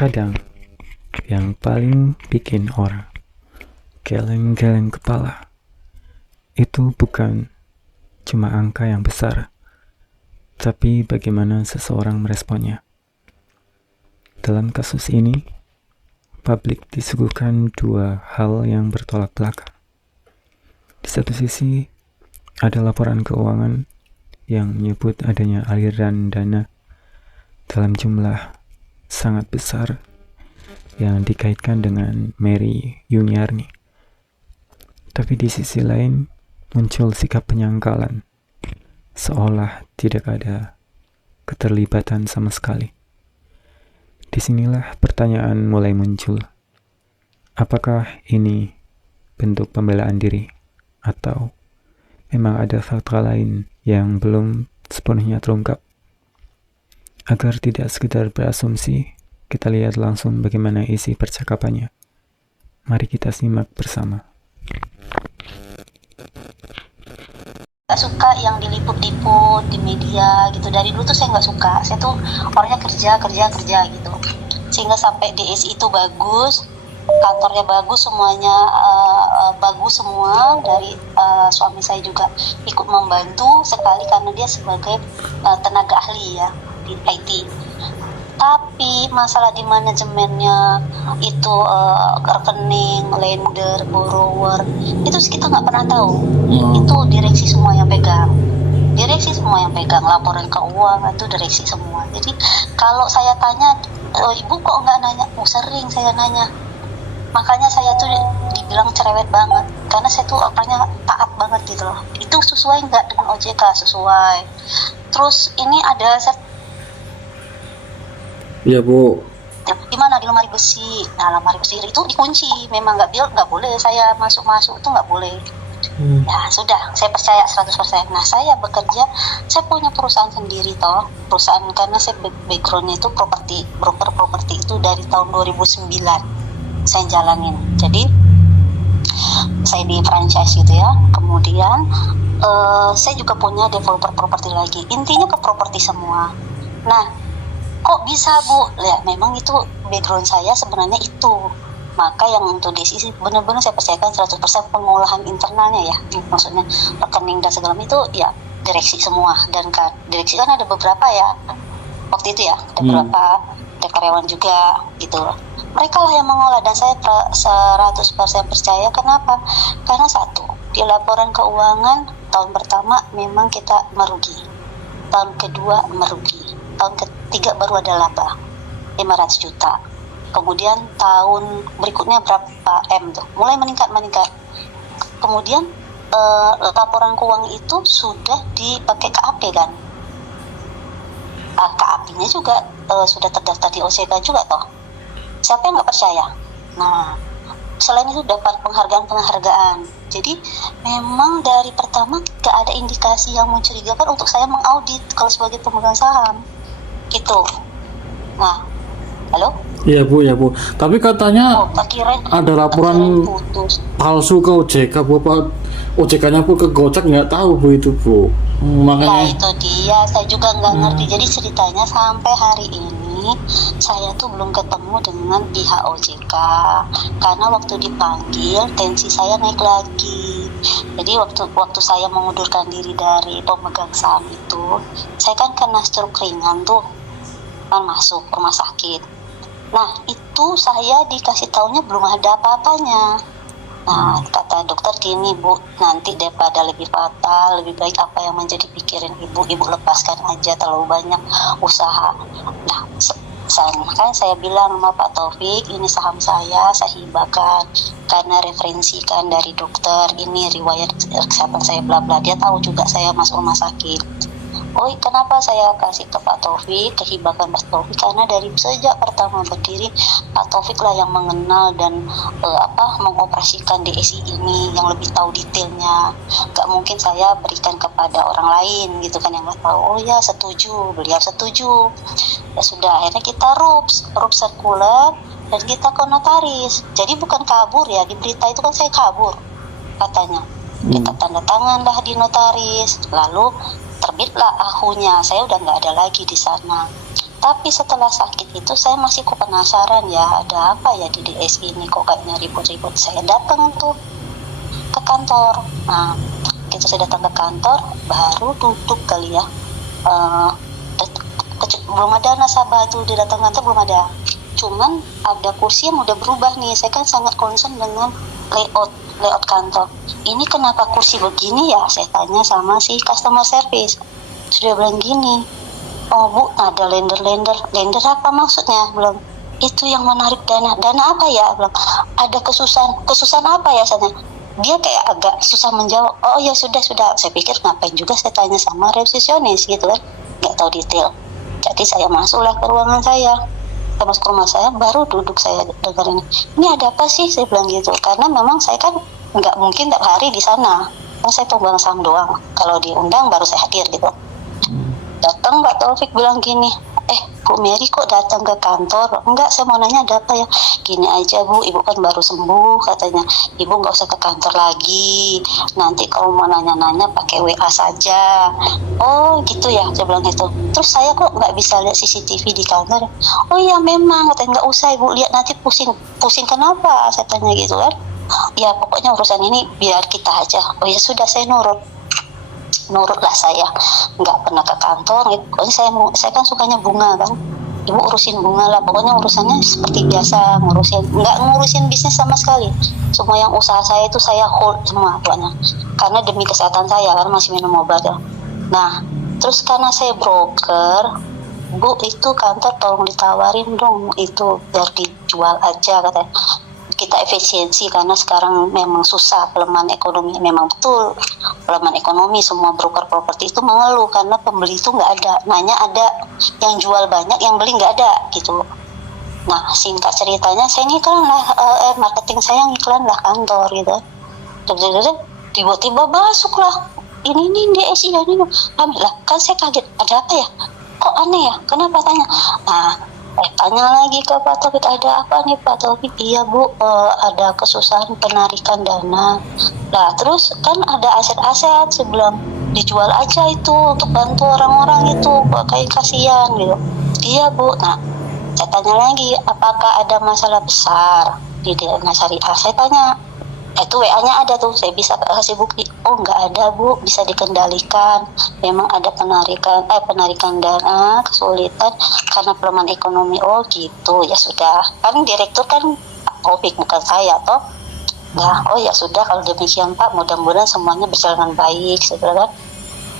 Terkadang yang paling bikin orang geleng-geleng kepala itu bukan cuma angka yang besar, tapi bagaimana seseorang meresponnya. Dalam kasus ini, publik disuguhkan dua hal yang bertolak belakang. Di satu sisi, ada laporan keuangan yang menyebut adanya aliran dana dalam jumlah sangat besar yang dikaitkan dengan Mary Yuniarni. Tapi di sisi lain, muncul sikap penyangkalan, seolah tidak ada keterlibatan sama sekali. Disinilah pertanyaan mulai muncul. Apakah ini bentuk pembelaan diri? Atau memang ada fakta lain yang belum sepenuhnya terungkap? Agar tidak sekedar berasumsi, kita lihat langsung bagaimana isi percakapannya. Mari kita simak bersama. Gak suka yang diliput-liput di media gitu. Dari dulu tuh saya nggak suka. Saya tuh orangnya kerja gitu. Sehingga sampai DSI itu bagus, kantornya bagus, semuanya bagus semua. Dari suami saya juga ikut membantu sekali karena dia sebagai tenaga ahli ya di IT. Tapi masalah di manajemennya itu rekening, lender, borrower, itu kita nggak pernah tahu. Itu direksi semua yang pegang. Laporan keuangan itu direksi semua. Jadi kalau saya tanya, ibu kok nggak nanya? Sering saya nanya. Makanya saya tuh dibilang cerewet banget. Karena saya tuh orangnya taat banget gitu loh. Itu sesuai nggak dengan OJK? Sesuai. Terus ini ada Iya Bu. di mana di lemari besi. Nah, lemari besi itu dikunci. Memang nggak boleh saya masuk itu nggak boleh. Ya sudah, saya percaya 100%. Nah, saya bekerja, saya punya perusahaan sendiri toh. Perusahaan karena saya backgroundnya itu properti, broker properti itu dari tahun 2009 saya jalanin. Jadi saya di franchise gitu ya. Kemudian saya juga punya developer properti lagi. Intinya ke properti semua. Nah, kok bisa Bu? Ya memang itu background saya sebenarnya itu. Maka yang untuk DSI benar-benar saya percayakan 100% pengolahan internalnya ya. Maksudnya rekening dan segala macam itu ya direksi semua. Dan direksi kan ada beberapa ya. Waktu itu ya ada beberapa ada karyawan juga gitu. Mereka lah yang mengolah dan saya 100% percaya. Kenapa? Karena satu, di laporan keuangan tahun pertama memang kita merugi. Tahun kedua merugi. Tahun ketiga baru ada laba 500 juta. Kemudian tahun berikutnya berapa M tuh, mulai meningkat. Kemudian laporan keuangan itu sudah dipakai KAP kan. KAP-nya juga sudah terdaftar di OJK juga toh. Siapa yang nggak percaya? Nah, selain itu dapat penghargaan. Jadi memang dari pertama gak ada indikasi yang mencurigakan untuk saya mengaudit kalau sebagai pemegang saham. Gitu. Nah, halo? Iya Bu. Tapi katanya ada laporan palsu ke OJK Bu. Apa OJK-nya pun kegocek, nggak tahu Bu itu Bu. Makanya. Nah itu dia, saya juga nggak ngerti. Jadi ceritanya sampai hari ini saya tuh belum ketemu dengan pihak OJK karena waktu dipanggil tensi saya naik lagi. Jadi waktu saya mengundurkan diri dari pemegang saham itu, saya kan kena stroke ringan tuh, kan masuk rumah sakit. Nah itu saya dikasih taunya belum ada apa-apanya. Nah kata dokter gini Bu, nanti daripada lebih fatal, lebih baik apa yang menjadi pikiran ibu lepaskan aja, terlalu banyak usaha. Nah makanya saya bilang sama Pak Taufik, ini saham saya hibahkan karena referensikan dari dokter, ini riwayat kesehatan saya bla bla. Dia tahu juga saya masuk rumah sakit. Oh, kenapa saya kasih ke Pak Taufik, kehibahkan Pak Taufik? Karena dari sejak pertama berdiri, Pak Taufik lah yang mengenal dan mengoperasikan DSI ini, yang lebih tahu detailnya. Gak mungkin saya berikan kepada orang lain gitu kan, yang nggak tahu. Oh ya, setuju, beliau setuju. Ya sudah, akhirnya kita RUP sirkuler dan kita ke notaris. Jadi bukan kabur ya, di berita itu kan saya kabur katanya. Kita tanda tangan lah di notaris, lalu terbitlah ahunya. Saya udah nggak ada lagi di sana. Tapi setelah sakit itu saya masih kok penasaran ya, ada apa ya di DS ini kok kayaknya ribut-ribut. Saya datang tuh ke kantor. Nah, kita saya datang ke kantor, baru duduk kali ya. Belum ada nasabah tuh di datang kantor, belum ada. Cuman ada kursi yang udah berubah nih. Saya kan sangat concern dengan layout kantor. Ini kenapa kursi begini ya? Saya tanya sama si customer service. Sudah bilang gini, oh Bu, ada lender apa maksudnya? Belum. Itu yang menarik dana apa ya? Belum. Ada kesusahan apa ya? Saya dia kayak agak susah menjawab. Oh ya sudah. Saya pikir ngapain juga saya tanya sama resepsionis gitu kan, nggak tahu detail. Jadi saya masuklah ke ruangan saya. Saya masuk ke rumah saya, baru duduk saya dengerin. Ini ada apa sih? Saya bilang gitu. Karena memang saya kan nggak mungkin tiap hari di sana. Kan saya tunggang saham doang. Kalau diundang baru saya hadir gitu. Datang Mbak Taufik bilang gini, Bu Mary kok datang ke kantor? Enggak, saya mau nanya ada apa ya? Gini aja Bu, Ibu kan baru sembuh katanya. Ibu nggak usah ke kantor lagi. Nanti kalau mau nanya-nanya pakai WA saja. Oh gitu ya, saya bilang gitu. Terus saya kok nggak bisa lihat CCTV di kantor? Oh iya memang, katanya nggak usah Ibu lihat, nanti pusing kenapa? Saya tanya gitu kan. Ya pokoknya urusan ini biar kita aja. Oh ya sudah, saya nurutlah saya, nggak pernah ke kantor. Pokoknya saya kan sukanya bunga kan, Ibu urusin bunga lah, pokoknya urusannya seperti biasa, nggak ngurusin bisnis sama sekali. Semua yang usaha saya itu saya hold semua pokoknya, karena demi kesehatan saya, karena masih minum obat ya. Nah terus karena saya broker, Bu itu kantor tolong ditawarin dong itu biar dijual aja katanya. Kita efisiensi karena sekarang memang susah, pelemahan ekonomi, memang betul pelemahan ekonomi. Semua broker properti itu mengeluh karena pembeli itu nggak ada. Nanya ada, yang jual banyak, yang beli nggak ada gitu. Nah singkat ceritanya, saya ngiklan lah, marketing saya ngiklan lah kantor gitu. Tiba-tiba masuklah ini DSI ya ini. Lah kan saya kaget, ada apa ya? Kok aneh ya? Kenapa tanya? Nah tanya lagi ke Pak Taufik, ada apa nih Pak Taufik? Iya Bu, ada kesusahan penarikan dana. Nah terus kan ada aset-aset sebelum dijual aja itu untuk bantu orang-orang itu, kayak kasihan gitu. Iya Bu. Nah saya tanya lagi, apakah ada masalah besar di dana syariah? Saya tanya. Itu WA-nya ada tuh, saya bisa kasih bukti. Oh nggak ada Bu, bisa dikendalikan. Memang ada penarikan dana kesulitan karena pelemahan ekonomi. Oh gitu, ya sudah. Kan direktur kan Taufik bukan saya toh. Nah, oh ya sudah kalau demikian Pak, mudah-mudahan semuanya berjalan baik, sebenarnya.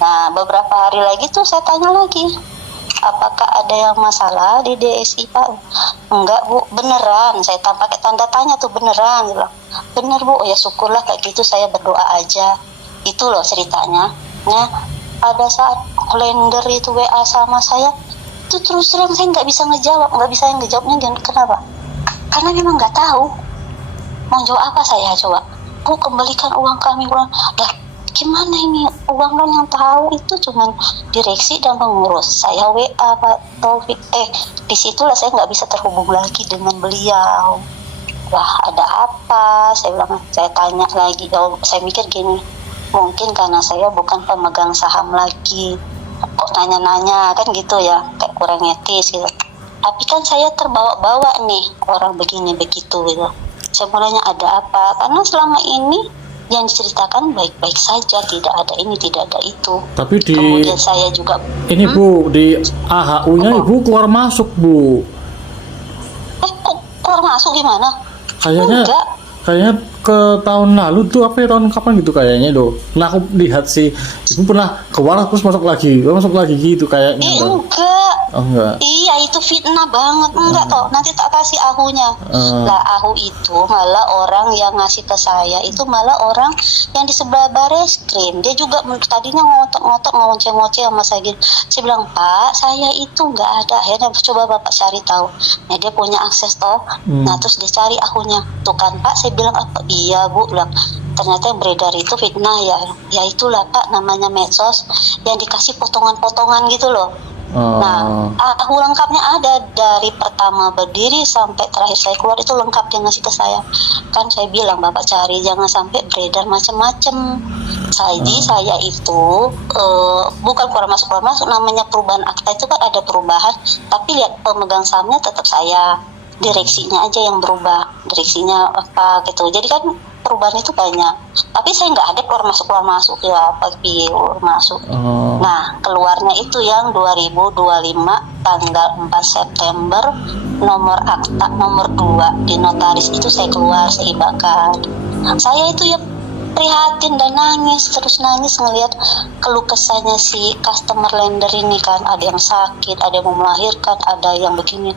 Nah beberapa hari lagi tuh saya tanya lagi, apakah ada yang masalah di DSI Pak? Enggak Bu, beneran. Saya pakai tanda tanya tuh, beneran. Bener Bu, oh ya syukurlah kayak gitu, saya berdoa aja. Itu loh ceritanya. Nah pada saat lender itu WA sama saya, itu terus terang saya nggak bisa ngejawabnya. Kenapa? Karena memang nggak tahu mau jawab apa saya. Coba Bu, kembalikan uang kami. Dah gimana ini, uang kan yang tahu itu cuman direksi dan pengurus. Saya WA Pak Taufik, disitulah saya nggak bisa terhubung lagi dengan beliau. Wah ada apa? Saya tanya lagi. Saya mikir gini, mungkin karena saya bukan pemegang saham lagi, kok nanya-nanya kan gitu ya, kayak kurang etis gitu. Tapi kan saya terbawa-bawa nih, orang begini begitu gitu. Saya mau nanya ada apa, karena selama ini yang diceritakan baik-baik saja, tidak ada ini, tidak ada itu. Tapi kemudian saya juga ini Bu, di AHU-nya Ibu keluar masuk Bu. Kok keluar masuk gimana? Kayaknya ke tahun lalu tuh, apa ya, tahun kapan gitu kayaknya doh. Nah aku lihat sih Ibu pernah keluar terus masuk lagi gitu kayaknya. Enggak. Iya itu fitnah banget. Enggak toh, nanti tak kasih ahunya. Lah ahu itu malah orang yang ngasih ke saya itu malah orang yang di sebelah Bareskrim. Dia juga tadinya ngotot ngoceh-ngoceh sama saya gitu. Saya bilang Pak, saya itu enggak ada. Akhirnya coba Bapak cari tahu. Nah dia punya akses toh. Nah terus dia cari ahunya. Tuh kan Pak, saya bilang apa? Iya Bu, bilang ternyata yang beredar itu fitnah ya. Ya itulah Pak, namanya medsos yang dikasih potongan-potongan gitu loh. Nah, aku lengkapnya ada dari pertama berdiri sampai terakhir saya keluar itu lengkap dia ngasih ke saya. Kan saya bilang Bapak cari jangan sampai beredar macam-macam. Saya itu bukan keluar masuk, namanya perubahan akta itu kan ada perubahan, tapi lihat pemegang sahamnya tetap saya, direksinya aja yang berubah, direksinya apa gitu. Jadi kan perubahan itu banyak, tapi saya nggak ada keluar masuk ya, pagi keluar masuk. Nah, keluarnya itu yang 2025 tanggal 4 September, nomor akta nomor 2 di notaris itu saya keluar, saya ibakan. Saya itu ya prihatin dan terus nangis ngelihat keluh kesahnya si customer lender ini kan, ada yang sakit, ada yang mau melahirkan, ada yang begini.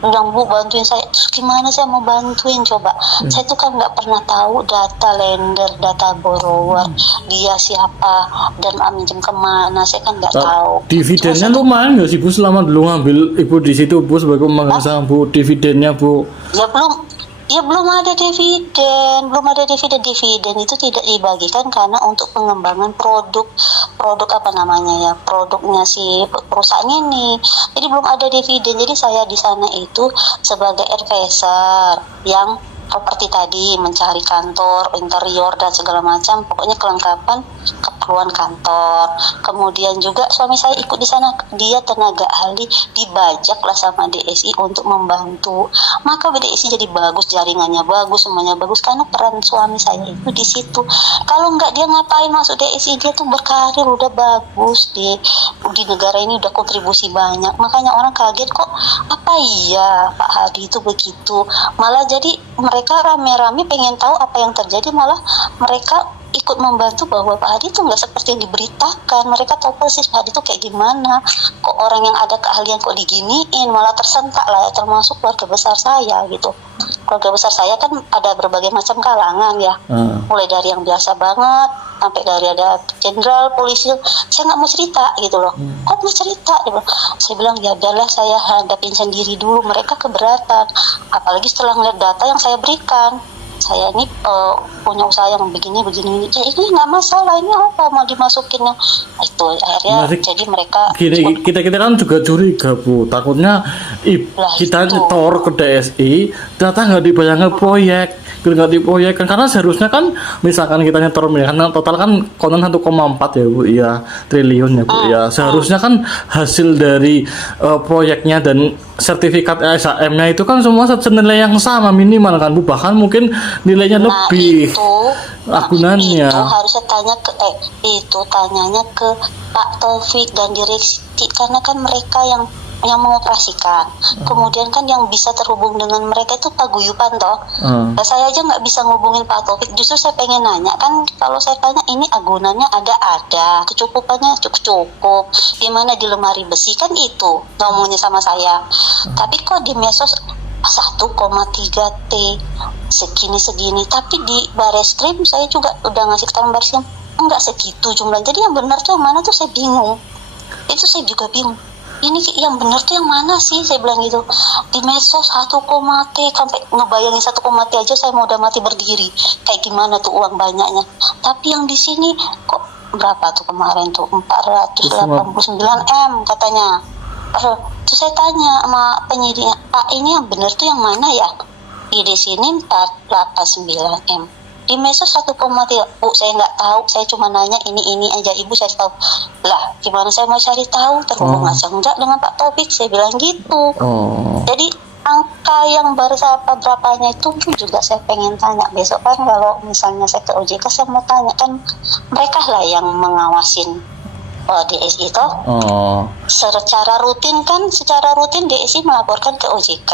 Bilang, Bu, bantuin saya. Terus gimana saya mau bantuin coba? Saya tuh kan nggak pernah tahu data lender, data borrower, dia siapa dan minjem kemana, saya kan nggak tahu. Dividennya lumayan nggak sih, Bu, selama dulu ngambil Ibu di situ, Bu, sebagai pemegang saham, Bu? Dividennya, Bu? Belum ada dividen. Dividen itu tidak dibagikan karena untuk pengembangan produk apa namanya ya, produknya si perusahaan ini. Jadi belum ada dividen. Jadi saya di sana itu sebagai advisor yang properti tadi, mencari kantor, interior dan segala macam, pokoknya kelengkapan keperluan kantor. Kemudian juga suami saya ikut di sana, dia tenaga ahli, dibajak lah sama DSI untuk membantu. Maka DSI jadi bagus, jaringannya bagus, semuanya bagus karena peran suami saya itu di situ. Kalau nggak dia ngapain masuk DSI, dia tuh berkarir udah bagus di negara ini, udah kontribusi banyak. Makanya orang kaget kok, apa iya Pak Hadi itu begitu. Malah jadi mereka rame-rame pengen tahu apa yang terjadi, malah mereka ikut membantu bahwa Pak Hadi itu nggak seperti yang diberitakan. Mereka tahu persis Pak Hadi itu kayak gimana, kok orang yang ada keahlian kok diginiin, malah tersentak lah ya, termasuk keluarga besar saya gitu. Keluarga besar saya kan ada berbagai macam kalangan ya, mulai dari yang biasa banget sampai dari ada jenderal, polisi. Saya nggak mau cerita gitu loh. Kok mau cerita? Saya bilang ya udahlah, saya hadapin sendiri dulu. Mereka keberatan, apalagi setelah ngeliat data yang saya berikan. Saya ini punya usaha yang begini ya ini nggak masalah, ini apa mau dimasukinnya. Nah, itu akhirnya jadi mereka kita kan juga curiga, Bu, takutnya kita nyetor ke DSI ternyata nggak dibayar proyek, nggak diproyekkan, karena seharusnya kan misalkan kita nyetor karena total kan konon 1,4 ya, Bu, ya triliun ya, Bu, ya seharusnya kan hasil dari proyeknya dan sertifikat SHM-nya itu kan semua senilai yang sama minimal kan, Bu, bahkan mungkin nilainya lebih. Agunannya itu harusnya tanyanya ke Pak Taufik dan direksi, karena kan mereka yang mengoperasikan. Kemudian kan yang bisa terhubung dengan mereka itu paguyuban toh. Nah, saya aja nggak bisa ngubungin Pak Taufik. Justru saya pengen nanya kan, kalau saya tanya ini agunannya ada, kecukupannya cukup, di mana di lemari besi kan itu ngomongnya sama saya. Tapi kok di medsos 1,3 T segini, tapi di Bareskrim saya juga udah ngasih ke Bareskrim enggak segitu jumlahnya. Jadi yang benar tuh yang mana tuh saya bingung. Itu saya juga bingung. Ini yang benar tuh yang mana sih, saya bilang gitu. Di medsos 1, T, sampai ngebayangin 1, T aja saya mau udah mati berdiri. Kayak gimana tuh uang banyaknya. Tapi yang di sini kok berapa tuh kemarin tuh 489 M katanya. Terus saya tanya sama penyidiknya, Pak ini yang benar tuh yang mana ya? Di sini 489 M. Di medsos 1,3. Bu, saya nggak tahu, saya cuma nanya ini aja, Ibu saya tahu. Lah, gimana saya mau cari tahu, terhubung aja enggak dengan Pak Taufik, saya bilang gitu. Jadi angka yang berapanya itu juga saya pengen tanya besok kan, kalau misalnya saya ke OJK saya mau tanya kan, mereka lah yang mengawasin DSI toh. Secara rutin DSI melaporkan ke OJK.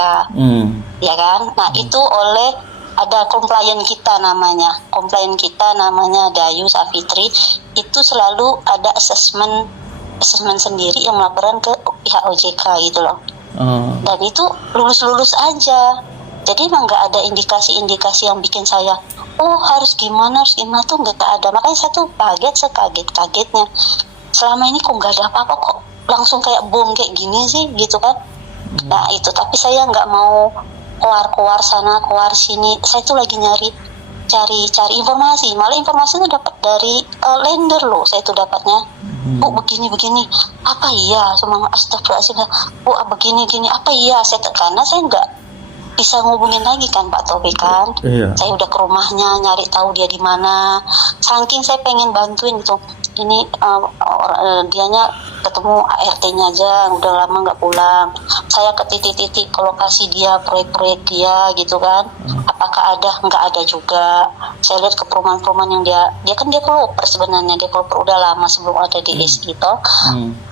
Ya kan? Nah, itu oleh ada komplain kita namanya Dayu Safitri, itu selalu ada asesmen sendiri yang melaporkan ke pihak OJK gitu loh. Dan itu lulus aja. Jadi emang nggak ada indikasi yang bikin saya harus gimana tuh nggak ada. Makanya saya tuh kagetnya. Selama ini kok nggak ada apa-apa, kok langsung kayak bom kayak gini sih gitu kan. Nah itu, tapi saya nggak mau keluar sana keluar sini. Saya tuh lagi cari informasi, malah informasi itu dapat dari lender loh. Saya tuh dapatnya, Bu begini apa iya, semua astagfirullahaladzim, Bu begini apa iya. Karena saya bisa ngubungin lagi kan Pak Taufik kan. Iya. Saya udah ke rumahnya nyari tahu dia di mana. Saking saya pengen bantuin gitu. Ini dianya ketemu ART-nya aja, udah lama nggak pulang. Saya ke titik-titik ke lokasi dia, proyek-proyek dia gitu kan. Apakah ada? Nggak ada juga. Saya lihat ke perumahan-perumahan yang dia kan developer sebenarnya, developer udah lama sebelum ada DSI itu.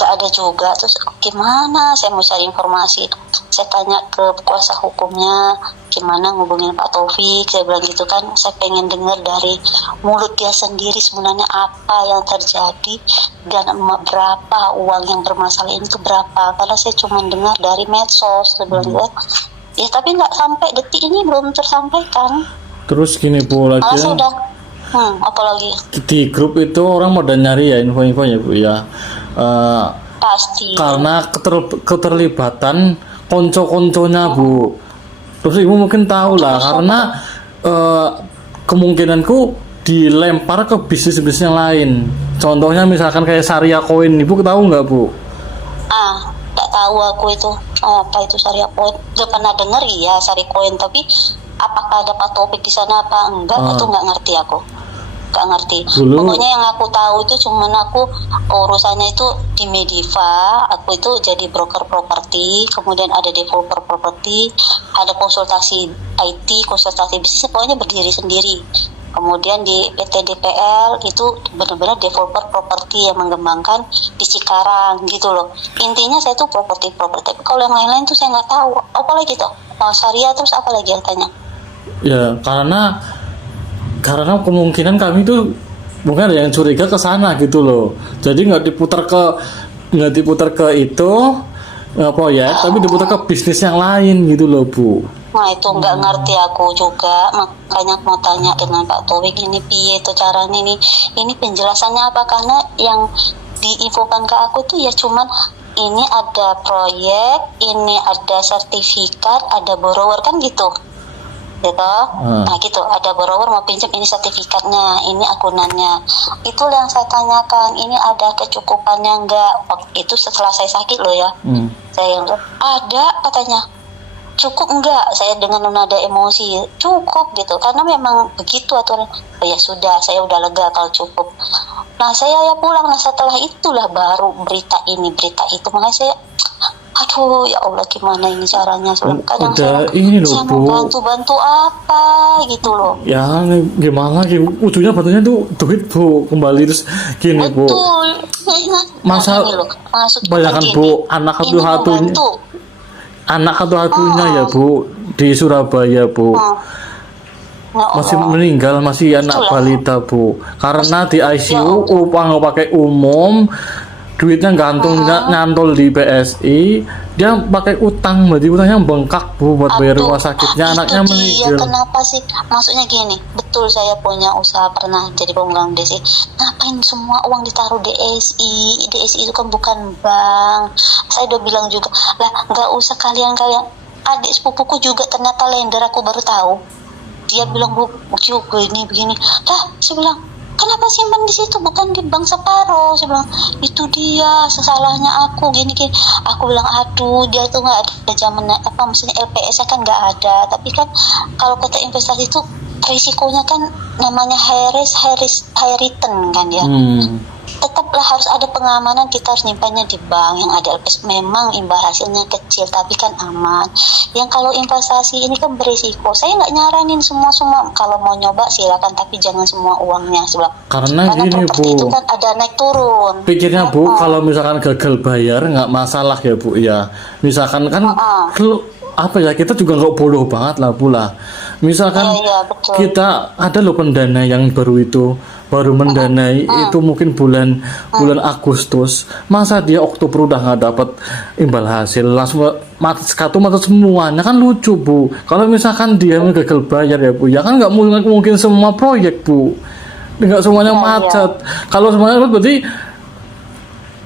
Nggak ada juga. Terus gimana? Saya mau cari informasi. Saya tanya ke kuasa hukumnya, gimana ngubungin Pak Taufik, saya bilang gitu kan. Saya pengen dengar dari mulut dia sendiri sebenarnya apa yang terjadi dan berapa uang yang bermasalah ini tuh berapa, karena saya cuma dengar dari medsos, saya bilang gitu. Ya tapi nggak sampai detik ini belum tersampaikan. Terus gini Bu lagi Malah saya udah apalagi di grup itu orang pada nyari ya info-infonya Bu ya. pasti Karena keterlibatan konco-konconya Bu. Terus Ibu mungkin tahu lah, karena kemungkinanku dilempar ke bisnis-bisnis yang lain. Contohnya misalkan kayak Sharia Coin, Ibu tahu nggak Bu? nggak tahu aku itu apa itu Sharia Coin. Udah pernah dengar iya Sharia Coin, tapi apakah ada Pak Taufik di sana apa enggak itu nggak ngerti aku. Nggak ngerti. Dulu. Pokoknya yang aku tahu itu cuman aku urusannya itu di Mediva, aku itu jadi broker properti, kemudian ada developer properti, ada konsultasi IT, konsultasi bisnis, pokoknya berdiri sendiri. Kemudian di PT DPL itu benar-benar developer properti yang mengembangkan di Cikarang gitu loh. Intinya saya tuh properti. Tapi kalau yang lain-lain tuh saya nggak tahu. Apalagi tuh syariah terus apa lagi tanya? Ya karena kemungkinan kami tuh mungkin ada yang curiga ke sana gitu loh. Jadi nggak diputar ke itu proyek, tapi diputar ke bisnis yang lain gitu loh Bu. Nah itu nggak ngerti aku juga, makanya mau tanya dengan Pak Taufik ini piye itu caranya ini penjelasannya apa, karena yang diinfokan ke aku tuh ya cuman ini ada proyek, ini ada sertifikat, ada borrower kan gitu. Gitu. Nah gitu, ada borrower mau pinjam, ini sertifikatnya, ini akunannya. Itu yang saya tanyakan, ini ada kecukupannya enggak? Itu setelah saya sakit loh ya. Saya yang ada katanya. Cukup enggak? Saya dengan nada emosi, cukup gitu, karena memang begitu aturan. Oh ya sudah, saya udah lega kalau cukup. Nah saya ya pulang, nah setelah itulah baru berita itu, makanya saya aduh ya Allah gimana ini caranya. Kadang saya mau bantu apa gitu loh. Ya gimana lagi, ujungnya bantunya tuh duit Bu, kembali terus gini Bu. Betul. Masa bayangkan Bu, anak satu-satunya ya Bu di Surabaya Bu, masih meninggal, masih anak balita Bu, karena di ICU upah nggak pakai umum, duitnya gantung nyantol di PSI, dia pakai utang, berarti utangnya bengkak Bu buat bayar rumah sakitnya, anaknya meninggal. Kenapa sih? Maksudnya gini, betul saya punya usaha pernah jadi pemegang DSI. Ngapain semua uang ditaruh DSI? DSI itu kan bukan bank. Saya udah bilang juga, lah nggak usah kalian. Adik sepupuku juga ternyata lender, aku baru tahu. Dia bilang Bu juga ini begini. Lah saya bilang, kenapa simpan di situ bukan di bank separuh? Saya bilang itu dia sesalahnya aku gini. Aku bilang aduh dia tuh nggak ada zaman maksudnya LPS kan nggak ada, tapi kan kalau kita investasi itu risikonya kan namanya high return kan ya. Tetaplah harus ada pengamanan, kita harus nyimpannya di bank yang ada LPS. Memang imbal hasilnya kecil tapi kan aman. Yang kalau investasi ini kan berisiko. Saya nggak nyaranin semua kalau mau nyoba silakan, tapi jangan semua uangnya sebelah. Karena gini Bu, itu kan ada naik turun. Pikirnya Bu, kalau misalkan gagal bayar nggak masalah ya Bu ya. Misalkan kan apa ya, kita juga nggak bodoh banget lah Bu lah. Misalkan kita ada loh pendana yang baru mendanai itu mungkin bulan Agustus, masa dia Oktober udah nggak dapat imbal hasil, langsung mati semuanya, kan lucu Bu. Kalau misalkan dia gagal bayar ya Bu ya, kan nggak mungkin semua proyek Bu, nggak semuanya macet. Kalau semuanya berarti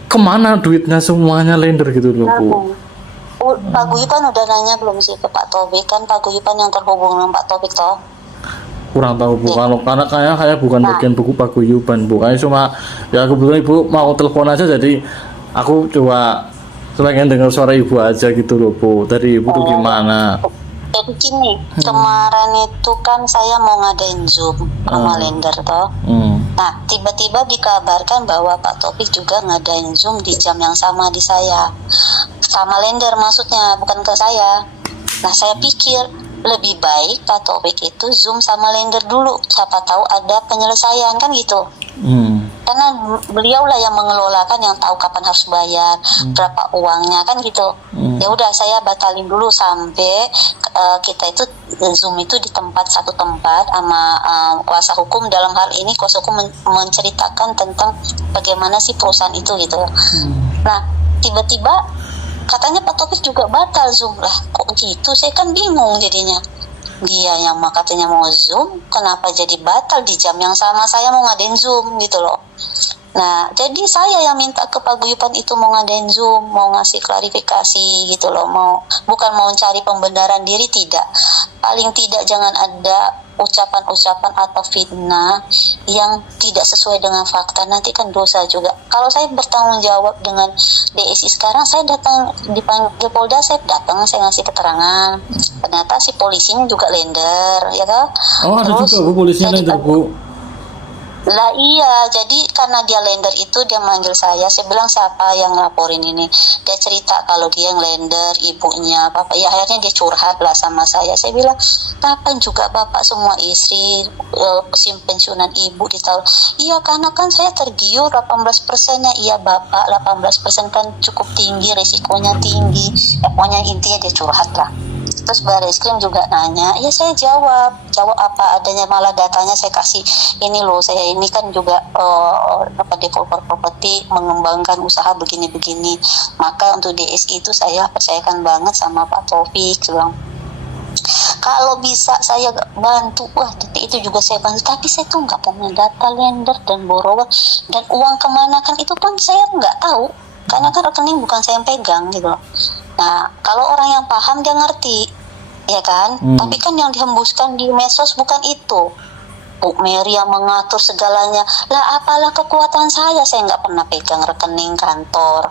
kemana duitnya semuanya lender gitu loh Bu. Pak Guyupan udah nanya belum sih ke Pak Taufik? Kan Pak Guyupan yang terhubung dengan Pak Taufik toh? Kurang tahu Bu, karena kayak bukan bagian buku paguyuban Bu, kayak cuma ya kebetulan Ibu mau telepon aja, jadi aku coba pengen dengar suara Ibu aja gitu loh Bu, dari Ibu tuh gimana. Jadi gini, kemarin itu kan saya mau ngadain Zoom sama lender toh. Nah, tiba-tiba dikabarkan bahwa Pak Taufik juga ngadain Zoom di jam yang sama di saya. Sama lender maksudnya, bukan ke saya. Nah, saya pikir lebih baik Pak Taufik itu Zoom sama lender dulu. Siapa tahu ada penyelesaian kan gitu. Karena beliau lah yang mengelolakan, yang tahu kapan harus bayar, berapa uangnya kan gitu. Ya udah, saya batalin dulu sampai kita itu Zoom itu di satu tempat sama kuasa hukum. Dalam hal ini kuasa hukum menceritakan tentang bagaimana sih perusahaan itu gitu. Nah, tiba-tiba katanya Pak Taufik juga batal Zoom lah. Kok gitu? Saya kan bingung jadinya. Dia yang katanya mau Zoom, kenapa jadi batal di jam yang sama saya mau ngadain Zoom gitu loh. Nah, jadi saya yang minta ke paguyuban itu mau ngadain Zoom, mau ngasih klarifikasi gitu loh, bukan mau cari pembenaran diri, tidak. Paling tidak jangan ada ucapan-ucapan atau fitnah yang tidak sesuai dengan fakta, nanti kan dosa juga. Kalau saya bertanggung jawab dengan DSI sekarang, saya datang dipanggil Polda, saya datang, saya ngasih keterangan. Ternyata si polisinya juga lender, ya kan? Oh, ada Terus, juga Bu polisinya lender Bu. Lah iya, jadi karena dia lender itu dia manggil saya bilang siapa yang ngelaporin ini. Dia cerita kalau dia yang lender, ibunya, bapak. Ya akhirnya dia curhat lah sama saya. Saya bilang, kapan juga bapak semua istri, sim pensiunan ibu ditaruh. Iya, karena kan saya tergiur 18%-nya. Iya bapak, 18% kan cukup tinggi, resikonya tinggi. Pokoknya intinya dia curhat lah. Terus Barreskrim juga nanya, ya saya jawab apa adanya, malah datanya saya kasih, ini loh saya ini kan juga developer properti mengembangkan usaha begini-begini, maka untuk DSI itu saya percayakan banget sama Pak Taufik. Bilang kalau bisa saya bantu, wah itu juga saya bantu, tapi saya tuh nggak punya data lender dan borrower dan uang kemana kan itu kan saya nggak tahu, karena kan rekening bukan saya yang pegang gitu loh. Nah, kalau orang yang paham dia ngerti, ya kan? Tapi kan yang dihembuskan di medsos bukan itu. Bu Mary yang mengatur segalanya. Lah apalah kekuatan saya nggak pernah pegang rekening kantor.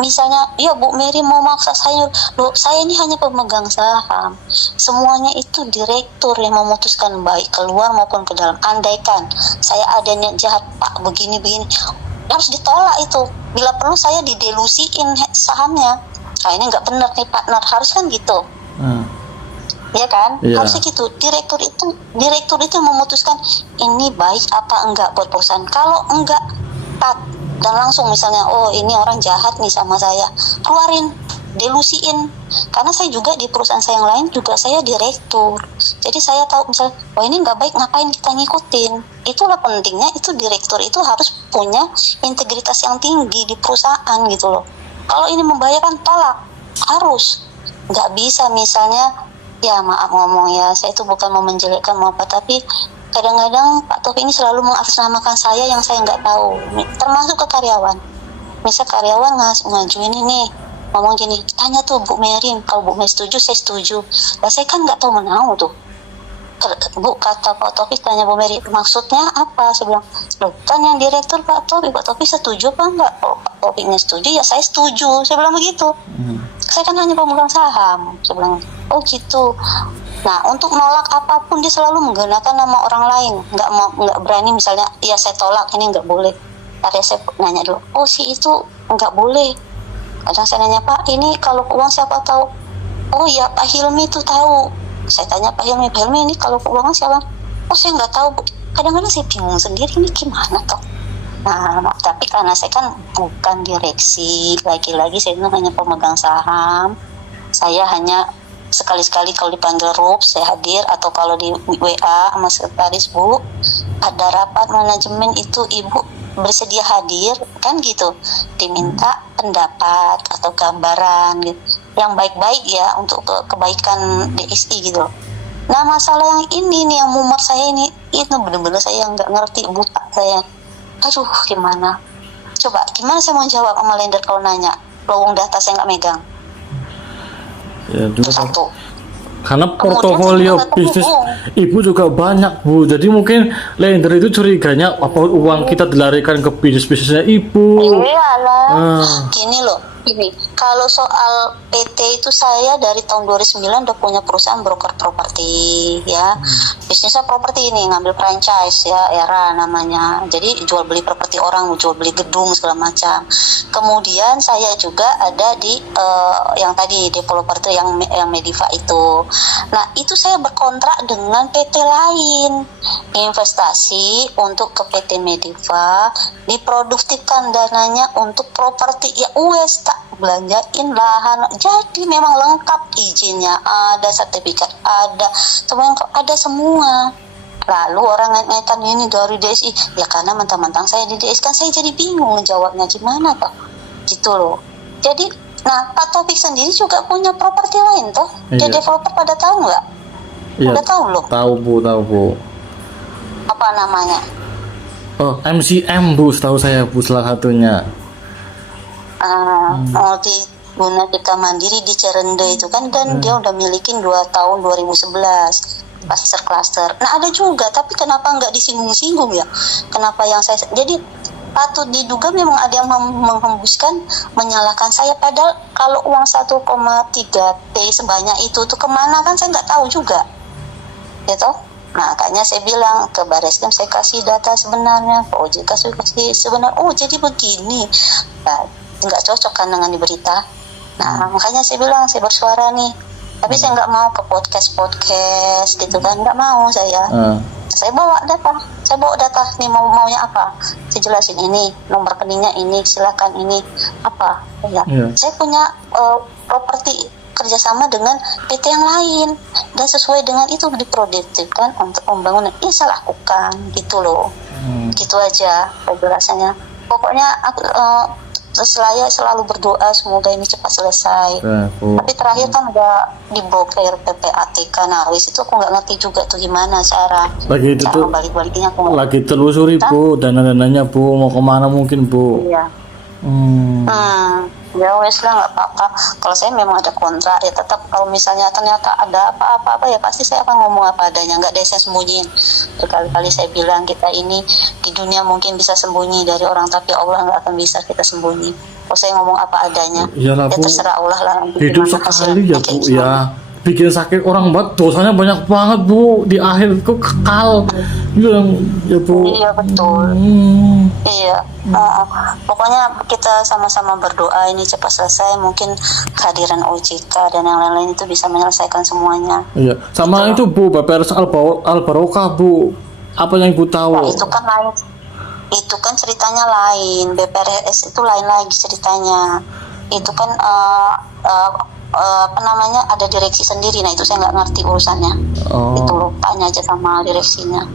Misalnya, ya Bu Mary mau maksa saya, loh saya ini hanya pemegang saham. Semuanya itu direktur yang memutuskan baik keluar maupun ke dalam. Andaikan saya ada niat jahat, Pak begini-begini, harus ditolak itu. Bila perlu saya didelusiin sahamnya. Nah ini nggak benar nih partner, harus kan gitu. Ya kan? Yeah. Harusnya gitu. Direktur itu memutuskan ini baik apa enggak buat perusahaan. Kalau enggak, cut. Dan langsung misalnya, oh ini orang jahat nih sama saya, keluarin, delusiin. Karena saya juga di perusahaan saya yang lain juga saya direktur. Jadi saya tahu misalnya, oh ini nggak baik, ngapain kita ngikutin. Itulah pentingnya, itu direktur itu harus punya integritas yang tinggi di perusahaan gitu loh. Kalau ini membahayakan, tolak. Harus. Nggak bisa misalnya, ya maaf ngomong ya, saya itu bukan mau menjelekkan mau apa, tapi kadang-kadang Pak Taufik ini selalu mengatasnamakan saya yang saya nggak tahu, termasuk ke karyawan. Misal karyawan ngajuin ini, ngomong gini, tanya tuh Bu Mary, kalau Bu Mary setuju, saya setuju. Nah, saya kan nggak tahu menau tuh. Bu, kata Pak Taufik, tanya Bu Mary, maksudnya apa? Saya bilang, loh kan yang direktur Pak Taufik setuju apa enggak? Kalau Pak Taufiknya setuju, ya saya setuju. Saya bilang begitu. Saya kan hanya pemegang saham. Saya bilang, oh gitu. Nah, untuk nolak apapun dia selalu menggunakan nama orang lain. Nggak berani misalnya, ya saya tolak, ini nggak boleh. Tadi saya nanya dulu, oh si itu nggak boleh. Kadang saya nanya, Pak, ini kalau uang siapa tahu? Oh ya Pak Hilmi itu tahu. Saya tanya Pak Hilmi ini kalau keuangan siapa? Oh saya nggak tahu. Kadang-kadang saya bingung sendiri, ini gimana toh? Nah, tapi karena saya kan bukan direksi, lagi-lagi saya itu hanya pemegang saham. Saya hanya sekali-sekali kalau dipanggil RUP saya hadir, atau kalau di WA sama sekretaris, Bu ada rapat manajemen itu Ibu bersedia hadir kan gitu, diminta pendapat atau gambaran gitu yang baik-baik ya untuk kebaikan DSI gitu. Nah masalah yang ini nih yang mumet saya ini, itu bener-bener saya nggak ngerti, buta saya. Aduh gimana, coba gimana saya mau jawab sama lender kalau nanya, lowong data saya nggak megang. Ya, Itu satu. Karena portofolio bisnis Ibu juga banyak Bu, jadi mungkin lender itu curiganya apa uang kita dilarikan ke bisnisnya Ibu. Iyalah, gini loh, Ini kalau soal PT itu saya dari tahun 2009 udah punya perusahaan broker properti ya. Bisnisnya properti ini, ngambil franchise ya, Era namanya. Jadi jual beli properti orang, jual beli gedung segala macam. Kemudian saya juga ada di yang tadi developer itu yang Mediva itu. Nah, itu saya berkontrak dengan PT lain. Investasi untuk ke PT Mediva, diproduktifkan dananya untuk properti ya wes tak belanjain lahan, jadi memang lengkap, izinnya ada, sertifikat ada, semua ada semua. Lalu orang ngait-ngaitan ini dari DSI, ya karena mentang-mentang saya di DSI kan saya jadi bingung jawabnya gimana toh, gitu loh. Jadi, nah Pak Taufik sendiri juga punya properti lain toh, dia developer, pada tahu nggak? Iya, Udah tahu loh. Tahu Bu. Apa namanya? Oh, MCM Bu, setahu saya Bu salah satunya. Multi Guna Cipta Mandiri di Cerende itu kan, dan dia udah milikin 2 tahun 2011 klaster. Nah ada juga, tapi kenapa nggak disinggung-singgung ya? Kenapa yang saya, jadi patut diduga memang ada yang menghembuskan, menyalahkan saya, padahal kalau uang 1,3 T sebanyak itu tuh kemana kan saya nggak tahu juga, ya toh. Nah, makanya saya bilang ke Bareskrim, saya kasih data sebenarnya, ke OJK saya kasih sebenarnya, oh jadi begini. Nah, nggak cocok kan dengan di berita. Nah, makanya saya bilang, saya bersuara nih. Tapi saya nggak mau ke podcast gitu kan, nggak mau saya. Saya bawa data, nih maunya apa? Saya jelasin ini, nomor rekeningnya ini, silakan ini apa? Ya. Saya punya properti kerjasama dengan PT yang lain, dan sesuai dengan itu diproduktifkan untuk pembangunan. Ini saya lakukan, gitu loh. Gitu aja penjelasannya. Pokoknya aku saya selalu berdoa semoga ini cepat selesai. Tapi terakhir kan udah diblokir PPATK. Nah, wis itu aku nggak ngerti juga tuh gimana cara balik-baliknya. Lagi telusuri Bu, dana-dananya Bu, mau kemana mungkin Bu? Iya. Ya wes lah, nggak apa-apa. Kalau saya memang ada kontrak ya, tetap kalau misalnya ternyata ada apa-apa ya pasti saya akan ngomong apa adanya, nggak ada yang saya sembunyiin. Berkali-kali saya bilang, kita ini di dunia mungkin bisa sembunyi dari orang, tapi Allah nggak akan bisa kita sembunyi. Kalau saya ngomong apa adanya, ya terserah Allah lah. Hidup sekali ya Bu ya, bikin sakit orang banget, dosanya banyak banget Bu, di akhir itu kekal ya Bu. Iya betul. Iya. Pokoknya kita sama-sama berdoa ini cepat selesai. Mungkin kehadiran OJK dan yang lain-lain itu bisa menyelesaikan semuanya. Iya. Sama itu Bu, BPRS Al-Barokah Bu, apa yang Ibu tahu? Nah, itu kan lain. Itu kan ceritanya lain. BPRS itu lain lagi ceritanya. Itu kan apa namanya, ada direksi sendiri. Nah itu saya nggak ngerti urusannya. Itu loh, tanya aja sama direksinya.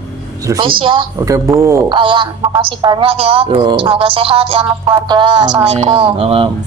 Wes ya. Oke Bu. Makasih banyak ya. Semoga sehat ya mas keluarga. Assalamualaikum. Amin.